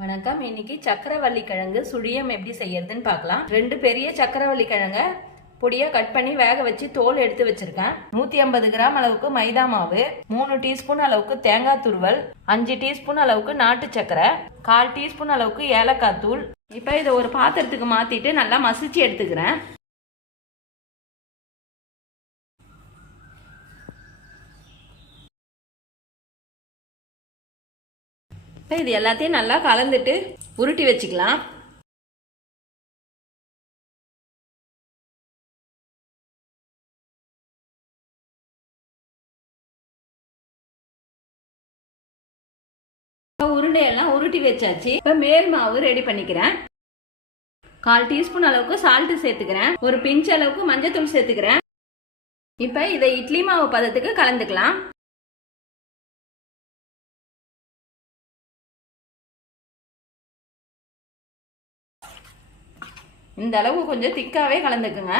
வணக்கம். இன்னைக்கு சக்கரவள்ளி கிழங்கு சுழியம் எப்படி செய்யறதுன்னு பார்க்கலாம். ரெண்டு பெரிய சக்கரவள்ளி கிழங்க பொடியா கட் பண்ணி வேக வச்சு தோல் எடுத்து வச்சிருக்கேன். நூத்தி ஐம்பது கிராம் அளவுக்கு மைதா மாவு மூணு டீஸ்பூன் அளவுக்கு தேங்காய் துருவல் அஞ்சு டீஸ்பூன் அளவுக்கு நாட்டு சக்கரை கால் டீஸ்பூன் அளவுக்கு ஏலக்காய் தூள். இப்போ இதை ஒரு பாத்திரத்துக்கு மாத்திட்டு நல்லா மசிச்சு எடுத்துக்கிறேன். இப்போ இது எல்லாத்தையும் நல்லா கலந்துட்டு உருட்டி வச்சுக்கலாம். உருண்டையெல்லாம் உருட்டி வச்சாச்சு. இப்போ மேல் மாவு ரெடி பண்ணிக்கிறேன். கால் டீஸ்பூன் அளவுக்கு சால்ட்டு சேர்த்துக்கிறேன். ஒரு பிஞ்ச் அளவுக்கு மஞ்சத்தூள் சேர்த்துக்கிறேன். இப்போ இதை இட்லி மாவு பதத்துக்கு கலந்துக்கலாம். இந்த அளவு கொஞ்சம் திக்காகவே கலந்துக்குங்க.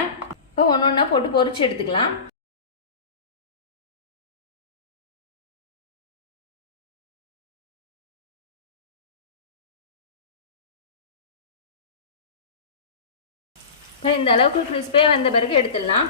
இப்போ ஒன்று ஒன்றா போட்டு பொறிச்சு எடுத்துக்கலாம். இப்போ இந்த அளவுக்கு கிறிஸ்பியாக வந்த பிறகு எடுத்துடலாம்.